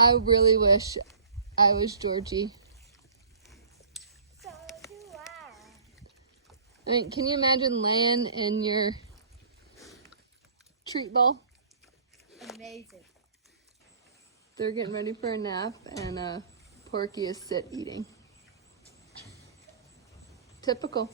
I really wish I was Georgie. So do I. I mean, can you imagine laying in your treat ball? Amazing. They're getting ready for a nap, and Porky is sit eating. Typical.